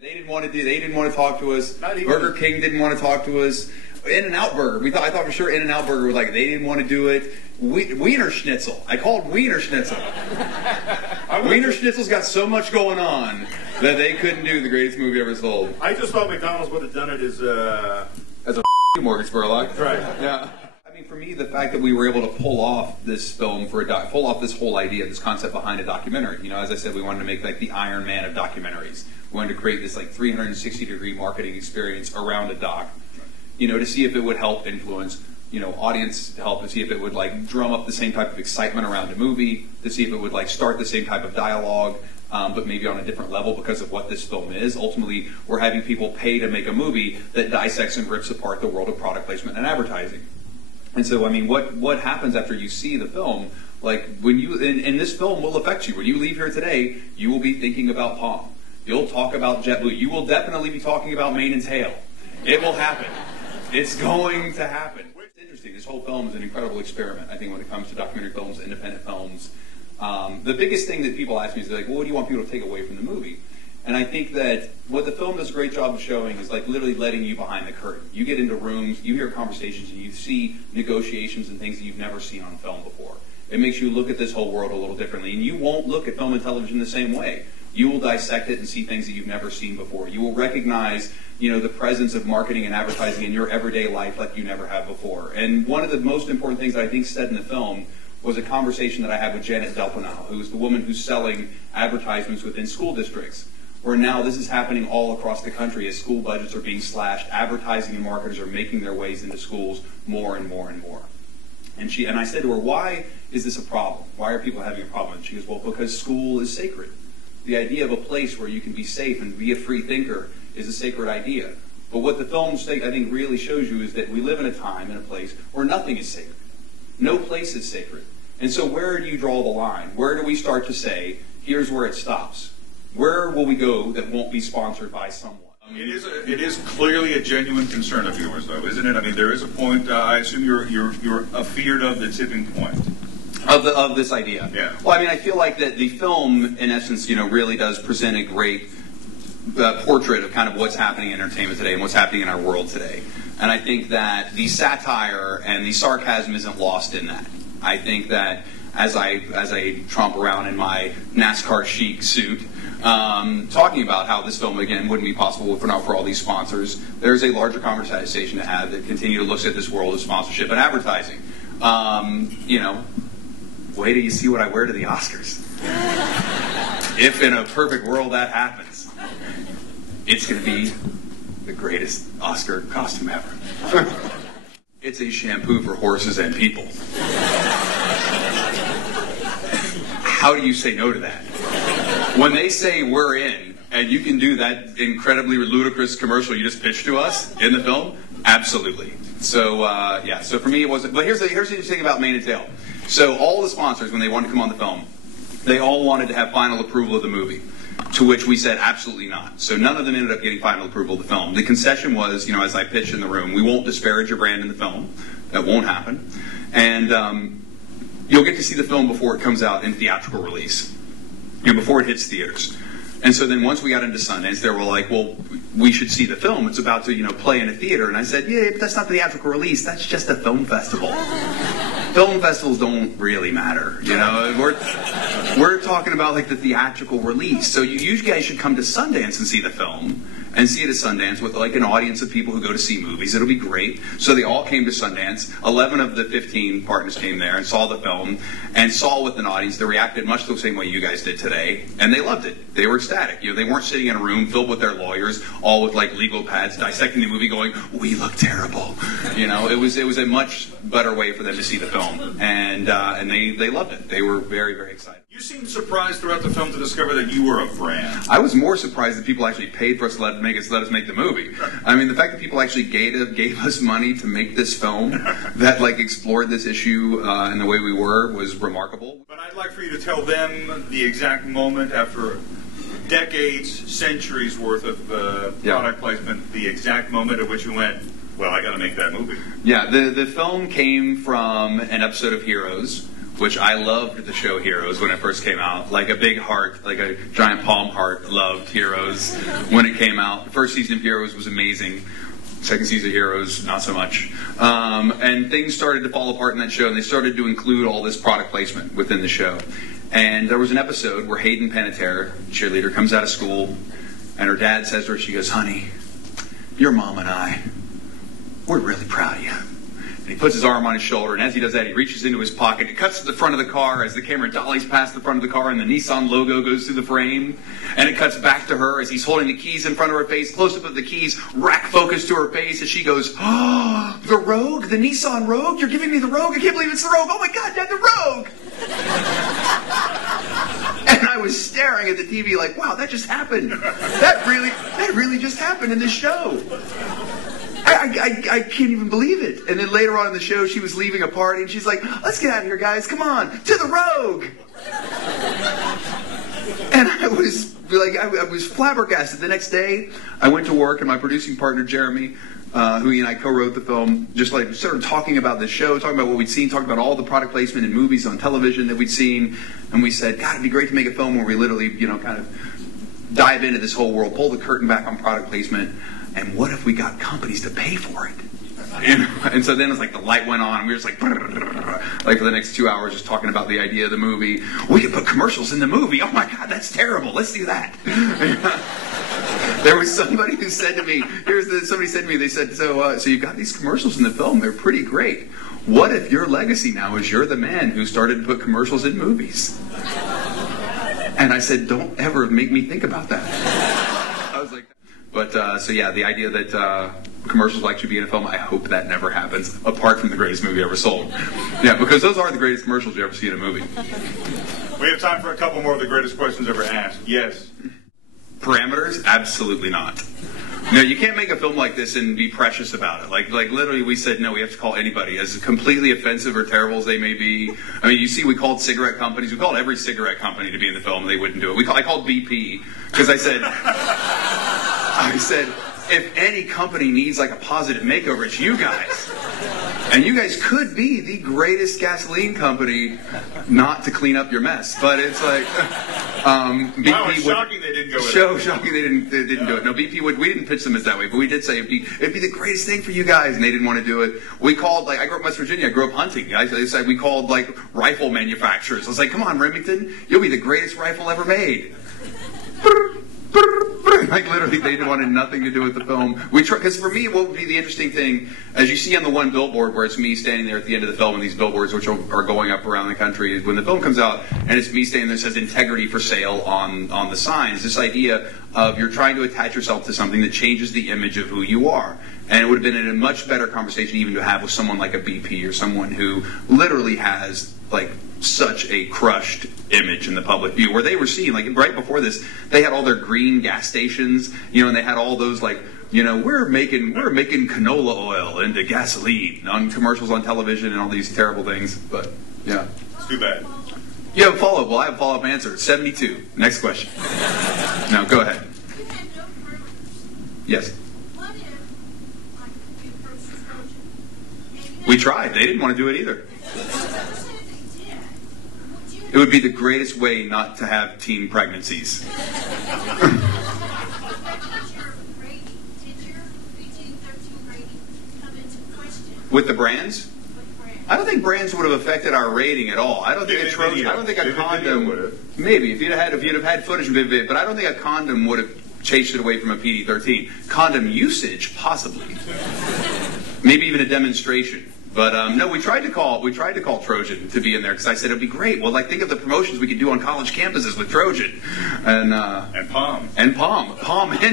They didn't want to talk to us. Burger King didn't want to talk to us. In-N-Out Burger. I thought for sure In-N-Out Burger was like, they didn't want to do it. Wiener Schnitzel. I called Wiener Schnitzel. Wiener Schnitzel's got so much going on that they couldn't do the greatest movie ever sold. I just thought McDonald's would have done it as a Morgan Spurlock. Right. Yeah. I mean, for me, the fact that we were able to pull off this film pull off this whole idea, this concept behind a documentary. You know, as I said, we wanted to make like the Iron Man of documentaries. We wanted to create this like 360-degree marketing experience around a doc. You know, to see if it would help influence, you know, audience help, to see if it would like drum up the same type of excitement around a movie, to see if it would like start the same type of dialogue, but maybe on a different level because of what this film is. Ultimately, we're having people pay to make a movie that dissects and rips apart the world of product placement and advertising. And so, I mean, what happens after you see the film? Like when you, and this film will affect you. When you leave here today, you will be thinking about Palm. You'll talk about JetBlue. You will definitely be talking about Mane and Tail. It will happen. It's going to happen. It's interesting. This whole film is an incredible experiment, I think, when it comes to documentary films, independent films. The biggest thing that people ask me is like, well, what do you want people to take away from the movie? And I think that what the film does a great job of showing is like literally letting you behind the curtain. You get into rooms, you hear conversations, and you see negotiations and things that you've never seen on film before. It makes you look at this whole world a little differently, and you won't look at film and television the same way. You will dissect it and see things that you've never seen before. You will recognize, you know, the presence of marketing and advertising in your everyday life like you never have before. And one of the most important things that I think said in the film was a conversation that I had with Janet Delpinal, who is the woman who's selling advertisements within school districts, where now this is happening all across the country as school budgets are being slashed, advertising and marketers are making their ways into schools more and more and more. And I said to her, why is this a problem? Why are people having a problem? And she goes, well, because school is sacred. The idea of a place where you can be safe and be a free thinker is a sacred idea. But what the film, I think, really shows you is that we live in a time and a place where nothing is sacred. No place is sacred. And so where do you draw the line? Where do we start to say, here's where it stops? Where will we go that won't be sponsored by someone? It is clearly a genuine concern of yours, though, isn't it? I mean, there is a point. I assume you're afeared of the tipping point of this idea. Yeah. Well, I mean, I feel like that the film, in essence, you know, really does present a great portrait of kind of what's happening in entertainment today and what's happening in our world today. And I think that the satire and the sarcasm isn't lost in that. I think that as I tromp around in my NASCAR chic suit, talking about how this film, again, wouldn't be possible if not for all these sponsors, there's a larger conversation to have that continue to look at this world of sponsorship and advertising. You know, wait till you see what I wear to the Oscars. If in a perfect world that happens, it's going to be the greatest Oscar costume ever. It's a shampoo for horses and people. How do you say no to that? When they say we're in, and you can do that incredibly ludicrous commercial you just pitched to us in the film, absolutely. So yeah. So for me, it wasn't. But here's the interesting thing about Mane and Tail. So all the sponsors, when they wanted to come on the film, they all wanted to have final approval of the movie. To which we said absolutely not. So none of them ended up getting final approval of the film. The concession was, you know, as I pitched in the room, we won't disparage your brand in the film. That won't happen. And you'll get to see the film before it comes out in theatrical release, you know, before it hits theaters. And so then once we got into Sundance, they were like, well, we should see the film. It's about to, you know, play in a theater. And I said, yeah, but that's not the theatrical release. That's just a film festival. Film festivals don't really matter, you know. We're talking about like the theatrical release. So you guys should come to Sundance and see the film, and see it at Sundance with like an audience of people who go to see movies. It'll be great. So they all came to Sundance. 11 of the 15 partners came there and saw the film and saw with an audience that reacted much the same way you guys did today, and they loved it. They were ecstatic. You know, they weren't sitting in a room filled with their lawyers, all with like legal pads, dissecting the movie, going, "We look terrible." You know, it was a much better way for them to see the film, and they loved it. They were very, very excited. You seemed surprised throughout the film to discover that you were a brand. I was more surprised that people actually paid for us to let us make the movie. I mean, the fact that people actually gave us money to make this film that like explored this issue in the way we were was remarkable. But I'd like for you to tell them the exact moment after decades, centuries worth of product placement, the exact moment at which you went, well, I got to make that movie. Yeah, the film came from an episode of Heroes, which I loved the show Heroes when it first came out. Like a big heart, like a giant palm heart, loved Heroes when it came out. The first season of Heroes was amazing. Second season of Heroes, not so much. And things started to fall apart in that show, and they started to include all this product placement within the show. And there was an episode where Hayden Panettiere, cheerleader, comes out of school, and her dad says to her, she goes, "Honey, your mom and I, we're really proud of you." And he puts his arm on his shoulder, and as he does that, he reaches into his pocket. It cuts to the front of the car as the camera dollies past the front of the car, and the Nissan logo goes through the frame. And it cuts back to her as he's holding the keys in front of her face. Close-up of the keys, rack focus to her face as she goes, "Oh, the Rogue, the Nissan Rogue? You're giving me the Rogue? I can't believe it's the Rogue. Oh my God, Dad, the Rogue!" And I was staring at the TV like, wow, that just happened. That really just happened in this show. I can't even believe it. And then later on in the show, she was leaving a party, and she's like, "Let's get out of here, guys. Come on, to the Rogue." And I was flabbergasted. The next day, I went to work, and my producing partner, Jeremy, who he and I co-wrote the film, just like started talking about the show, talking about what we'd seen, talking about all the product placement in movies on television that we'd seen. And we said, God, it'd be great to make a film where we literally, kind of dive into this whole world, pull the curtain back on product placement. And what if we got companies to pay for it? And so then it's like the light went on, and we were just like for the next 2 hours just talking about the idea of the movie. We could put commercials in the movie. Oh my God, that's terrible. Let's do that. There was somebody who said to me, they said, so you've got these commercials in the film. They're pretty great. What if your legacy now is you're the man who started to put commercials in movies? And I said, don't ever make me think about that. I was like... But, the idea that commercials will actually be in a film, I hope that never happens, apart from the greatest movie ever sold. Yeah, because those are the greatest commercials you ever see in a movie. We have time for a couple more of the greatest questions ever asked. Yes? Parameters? Absolutely not. No, you can't make a film like this and be precious about it. Like literally we said, no, we have to call anybody, as completely offensive or terrible as they may be. I mean, you see, we called cigarette companies. We called every cigarette company to be in the film, and they wouldn't do it. I called BP, because I said, if any company needs like a positive makeover, it's you guys. And you guys could be the greatest gasoline company not to clean up your mess. But it's like... BP wow, it's shocking they didn't go with it. Shocking they didn't do it. No, BP would... We didn't pitch them as that way, but we did say it'd be the greatest thing for you guys, and they didn't want to do it. We called, I grew up in West Virginia. I grew up hunting. They said we called, rifle manufacturers. I was like, come on, Remington. You'll be the greatest rifle ever made. Literally, they wanted nothing to do with the film. We try, because for me, what would be the interesting thing, as you see on the one billboard where it's me standing there at the end of the film, and these billboards which are going up around the country, is when the film comes out and it's me standing there that says "integrity for sale" on the signs. This idea of you're trying to attach yourself to something that changes the image of who you are. And it would have been a much better conversation even to have with someone like a BP or someone who literally has such a crushed image in the public view, where they were seeing, right before this, they had all their green gas stations, and they had all those we're making canola oil into gasoline on commercials on television and all these terrible things. But yeah, it's too bad. You have a follow-up. Well, I have a follow-up answer. It's 72. Next question. No, go ahead. Yes. We tried. They didn't want to do it either. It would be the greatest way not to have teen pregnancies. With the brands? I don't think brands would have affected our rating at all. I don't think a condom would have. Maybe if you'd have had footage of it, but I don't think a condom would have chased it away from a PG-13. Condom usage, possibly. Maybe even a demonstration. But no, we tried to call Trojan to be in there, because I said it'd be great. Well, think of the promotions we could do on college campuses with Trojan, and Palm and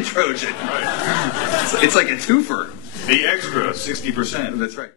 Trojan. Right. It's like a twofer. The extra 60%. That's right.